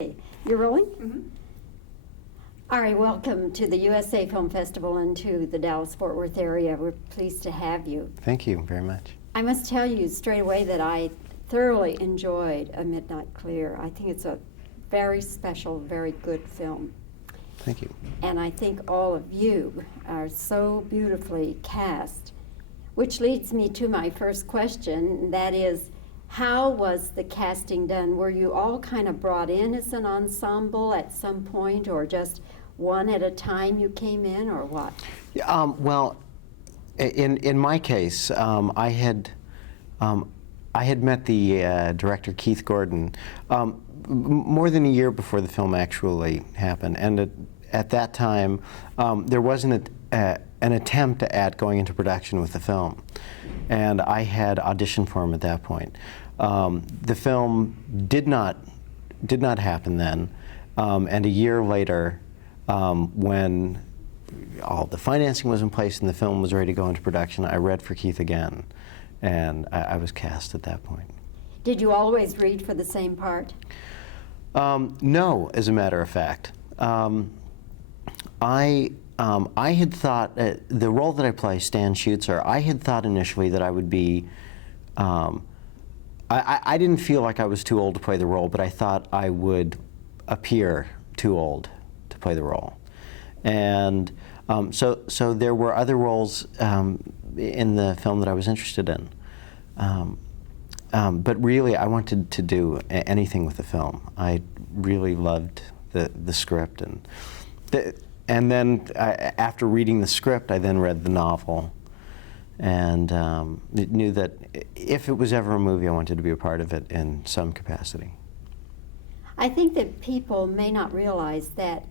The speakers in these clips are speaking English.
You're rolling? Mm-hmm. All right, welcome to the USA Film Festival and to the Dallas-Fort Worth area. We're pleased to have you. Thank you very much. I must tell you straight away that I thoroughly enjoyed A Midnight Clear. I think it's a very special, very good film. Thank you. And I think all of you are so beautifully cast, which leads me to my first question, and that is, how was the casting done? Were you all kind of brought in as an ensemble at some point, or just one at a time you came in, or what? Well, in my case, I had met the director Keith Gordon more than a year before the film actually happened, and at that time there wasn't an attempt at going into production with the film, and I had auditioned for him at that point. The film did not happen then, and a year later, when all the financing was in place and the film was ready to go into production, I read for Keith again, and I was cast at that point. Did you always read for the same part? No, as a matter of fact. I had thought, the role that I play, Stan Schutzer, I had thought initially that I would be, I didn't feel like I was too old to play the role, but I thought I would appear too old to play the role. And so there were other roles in the film that I was interested in. But really, I wanted to do anything with the film. I really loved the script. And then after reading the script, I then read the novel, and knew that if it was ever a movie, I wanted to be a part of it in some capacity. I think that people may not realize that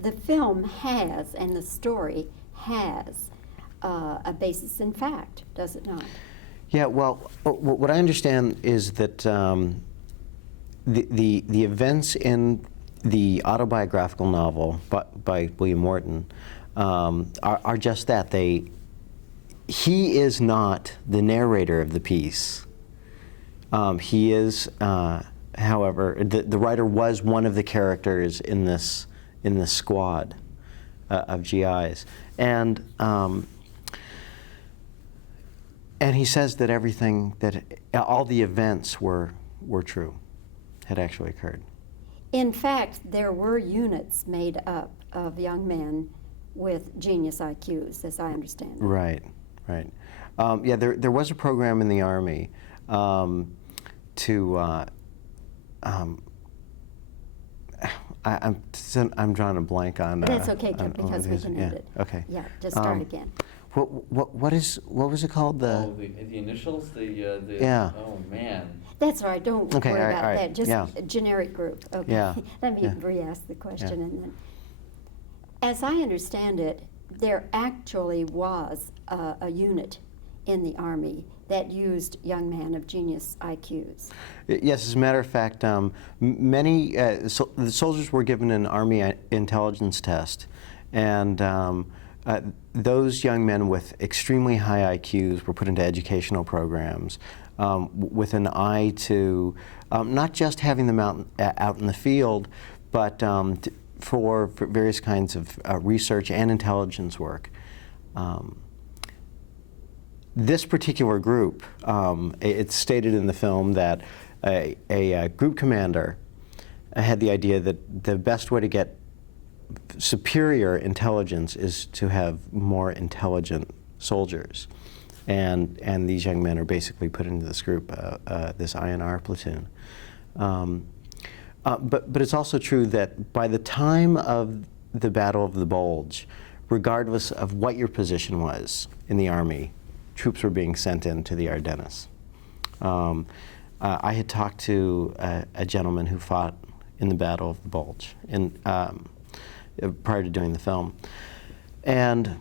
the film has, and the story has, a basis in fact, does it not? Yeah, well, what I understand is that the events in the autobiographical novel by William Morton are just that. He is not the narrator of the piece. He is, however, the writer was one of the characters in this squad of GIs, and he says that all the events were true, had actually occurred. In fact, there were units made up of young men with genius IQs, as I understand it. Right, right. Yeah, there was a program in the Army I'm drawing a blank on. That's okay, because we can end it. Okay. Yeah, just start again. What was it called? The initials. Yeah. Oh man. That's right. Don't okay, worry about right, that. Just yeah. a generic group. Okay. Yeah. Let me Yeah. re-ask the question, Yeah. and then, as I understand it, there actually was a unit in the Army that used young men of genius IQs. Yes, as a matter of fact, many the soldiers were given an Army intelligence test, and those young men with extremely high IQs were put into educational programs with an eye to not just having them out in the field, but for various kinds of research and intelligence work. This particular group, it's stated in the film that a group commander had the idea that the best way to get superior intelligence is to have more intelligent soldiers. And these young men are basically put into this group, this INR platoon. But it's also true that by the time of the Battle of the Bulge, regardless of what your position was in the Army, troops were being sent into the Ardennes. I had talked to a gentleman who fought in the Battle of the Bulge prior to doing the film. And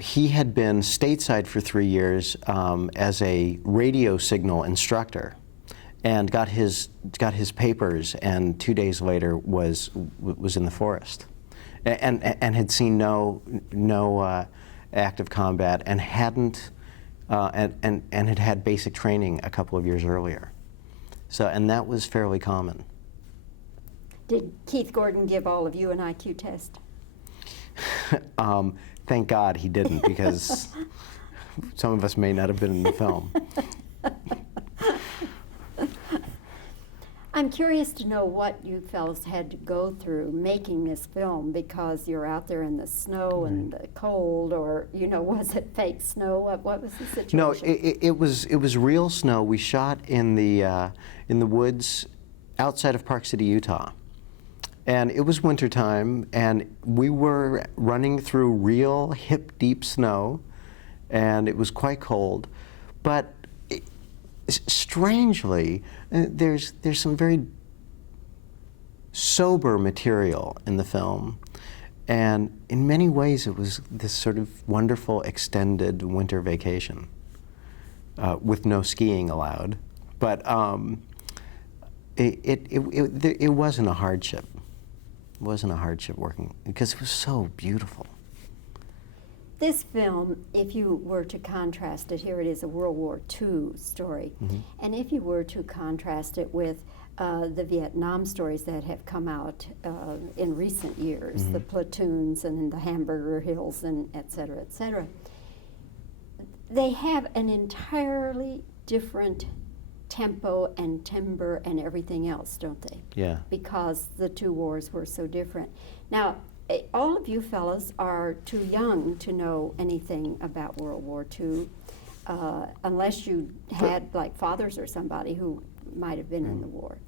he had been stateside for 3 years as a radio signal instructor, and got his papers, and 2 days later was in the forest, and had seen no active combat, and hadn't and had had basic training a couple of years earlier. So, and that was fairly common. Did Keith Gordon give all of you an IQ test? Thank God he didn't, because some of us may not have been in the film. I'm curious to know what you fellas had to go through making this film, because you're out there in the snow and the cold, or, you know, was it fake snow? What was the situation? No, it was real snow. We shot in the woods outside of Park City, Utah. And it was wintertime, and we were running through real hip-deep snow, and it was quite cold. But strangely, there's some very sober material in the film, and in many ways it was this sort of wonderful extended winter vacation with no skiing allowed. But it wasn't a hardship. It wasn't a hardship working, because it was so beautiful. This film, if you were to contrast it, here it is a World War II story, and if you were to contrast it with the Vietnam stories that have come out in recent years, the platoons and the Hamburger Hills and et cetera, they have an entirely different tempo and timbre and everything else, don't they? Yeah. Because the two wars were so different. Now, all of you fellas are too young to know anything about World War II, unless you had like fathers or somebody who might have been in the war.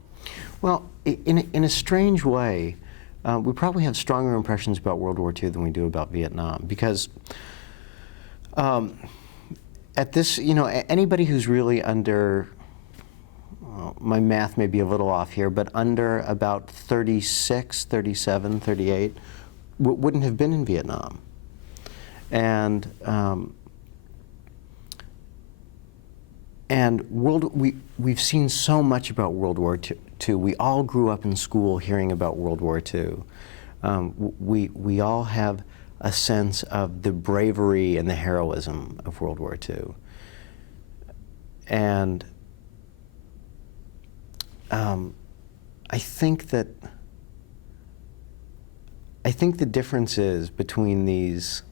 Well, in a strange way, we probably have stronger impressions about World War II than we do about Vietnam, because at this, you know, anybody who's really under, my math may be a little off here, but under about 36, 37, 38, wouldn't have been in Vietnam. And we've seen so much about World War II. We all grew up in school hearing about World War II. We all have a sense of the bravery and the heroism of World War II. And I think the difference is between these,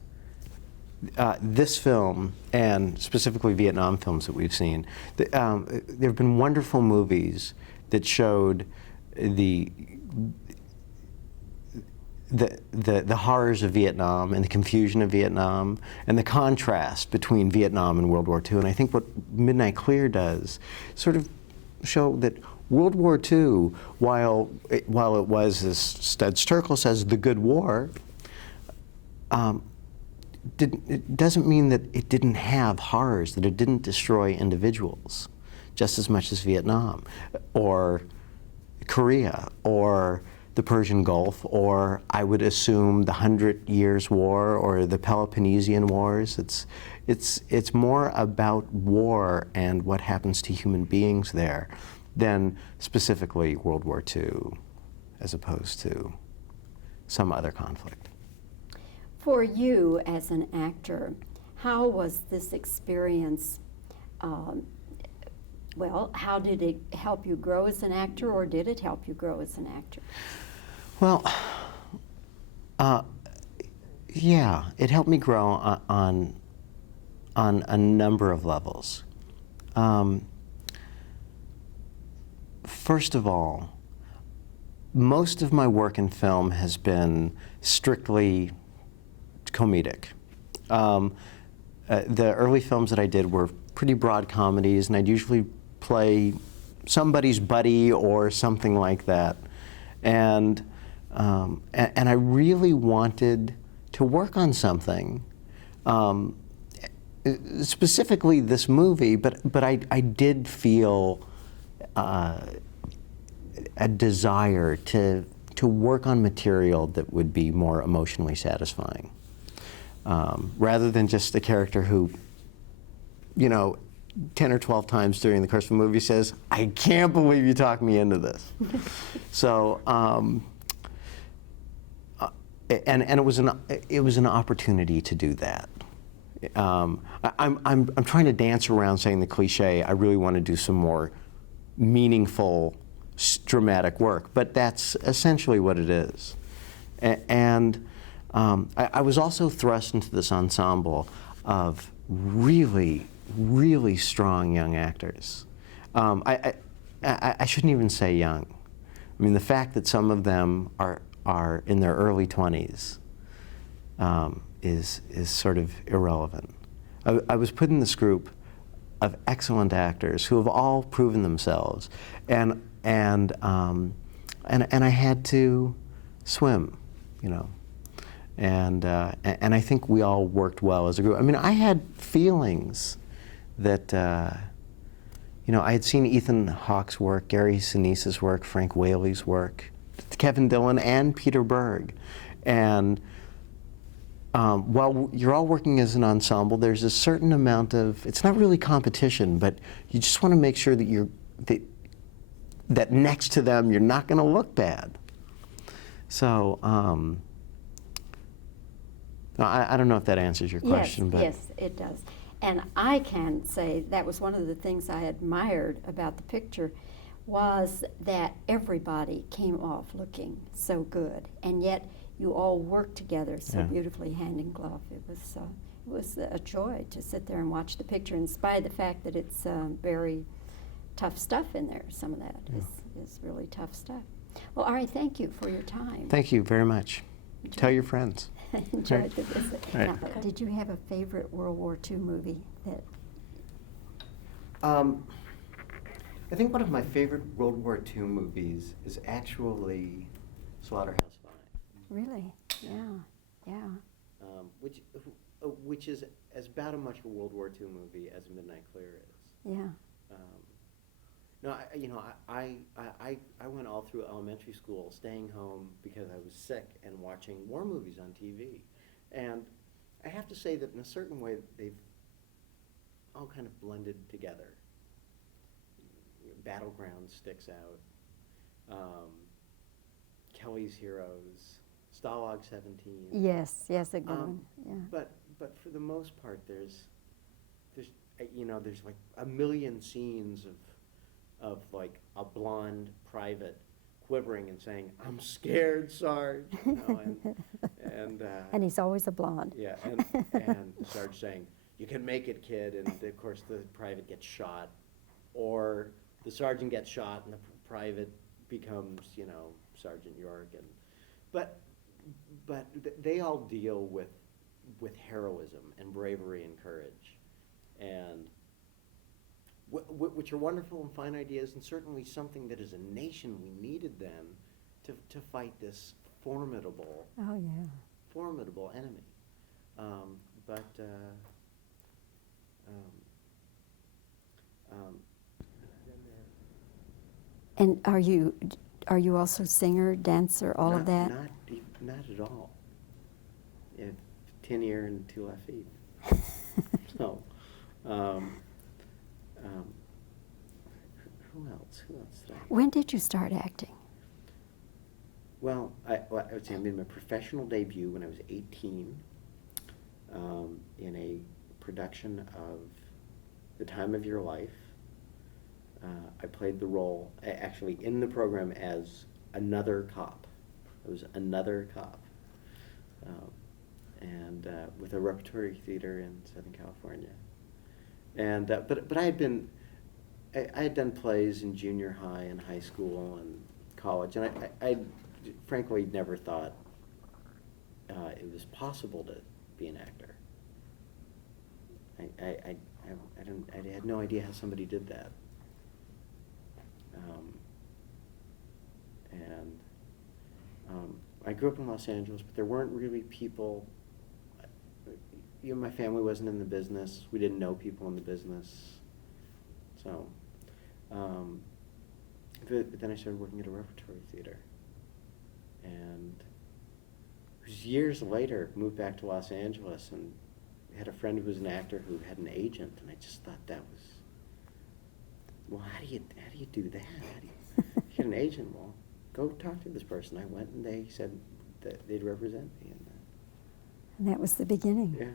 this film and specifically Vietnam films that we've seen. There have been wonderful movies that showed the horrors of Vietnam and the confusion of Vietnam and the contrast between Vietnam and World War II. And I think what Midnight Clear does sort of show that World War II, while it was, as Studs Terkel says, the good war, it doesn't mean that it didn't have horrors, that it didn't destroy individuals just as much as Vietnam, or Korea, or the Persian Gulf, or I would assume the 100 Years' War or the Peloponnesian Wars. It's more about war and what happens to human beings there than specifically World War II, as opposed to some other conflict. For you as an actor, how was this experience, well, how did it help you grow as an actor, or did it help you grow as an actor? Well, yeah, it helped me grow on a number of levels. First of all, most of my work in film has been strictly comedic. The early films that I did were pretty broad comedies, and I'd usually play somebody's buddy or something like that. And I really wanted to work on something, specifically this movie, but I did feel a desire to work on material that would be more emotionally satisfying, rather than just a character who, you know, 10 or 12 times during the course of the movie says, "I can't believe you talked me into this." So, and it was an opportunity to do that. I'm trying to dance around saying the cliche. I really want to do some more meaningful, dramatic work, but that's essentially what it is. And I was also thrust into this ensemble of really, really strong young actors. I shouldn't even say young. I mean, the fact that some of them are in their early 20s is sort of irrelevant. I was put in this group of excellent actors who have all proven themselves, and I had to swim, you know, and I think we all worked well as a group. I mean, I had feelings that you know, I had seen Ethan Hawke's work, Gary Sinise's work, Frank Whaley's work, Kevin Dillon, and Peter Berg, and while you're all working as an ensemble, there's a certain amount of, it's not really competition, but you just want to make sure that that next to them you're not going to look bad. So I don't know if that answers your question, but yes, it does. And I can say that was one of the things I admired about the picture, was that everybody came off looking so good, and yet you all worked together so Yeah. beautifully, hand in glove. It was a joy to sit there and watch the picture, in spite of the fact that it's very tough stuff in there. Some of that is really tough stuff. Well, Ari, thank you for your time. thank you very much. Tell your friends. Enjoyed the visit. Right. Now, did you have a favorite World War II movie that? I think one of my favorite World War II movies is actually Slaughterhouse-Five. Really? Yeah. Which is as about as much a World War II movie as Midnight Clear is. Yeah. No, I went all through elementary school staying home because I was sick and watching war movies on TV. And I have to say that in a certain way they've all kind of blended together. Battleground sticks out. Kelly's Heroes, Stalag 17. Yes, a good one. Yeah. But for the most part, there's like a million scenes of like a blonde private quivering and saying, "I'm scared, Sarge," you know, and And he's always a blonde. yeah, and the Sarge saying, "You can make it, kid," and of course the private gets shot, or the sergeant gets shot and the private becomes, you know, Sergeant York, and but they all deal with heroism and bravery and courage, and which are wonderful and fine ideas, and certainly something that as a nation we needed them to fight this formidable enemy. And are you also singer, dancer, all of that? Not at all. Yeah, 10 ear and 2 left feet. So, who else? Did I? When did you start acting? Well, I would say I made my professional debut when I was 18 in a production of The Time of Your Life. I played the role, actually in the program, as another cop. I was another cop. And with a repertory theater in Southern California. And but I had done plays in junior high and high school and college, and I frankly never thought it was possible to be an actor. I had no idea how somebody did that. I grew up in Los Angeles, but there weren't really people. You know, my family wasn't in the business. We didn't know people in the business. So, but then I started working at a repertory theater. And it was years later, moved back to Los Angeles, and had a friend who was an actor who had an agent, and I just thought that was, well, how do you do that? How do you get an agent? Well, go talk to this person. I went, and they said that they'd represent me. And that was the beginning. Yeah.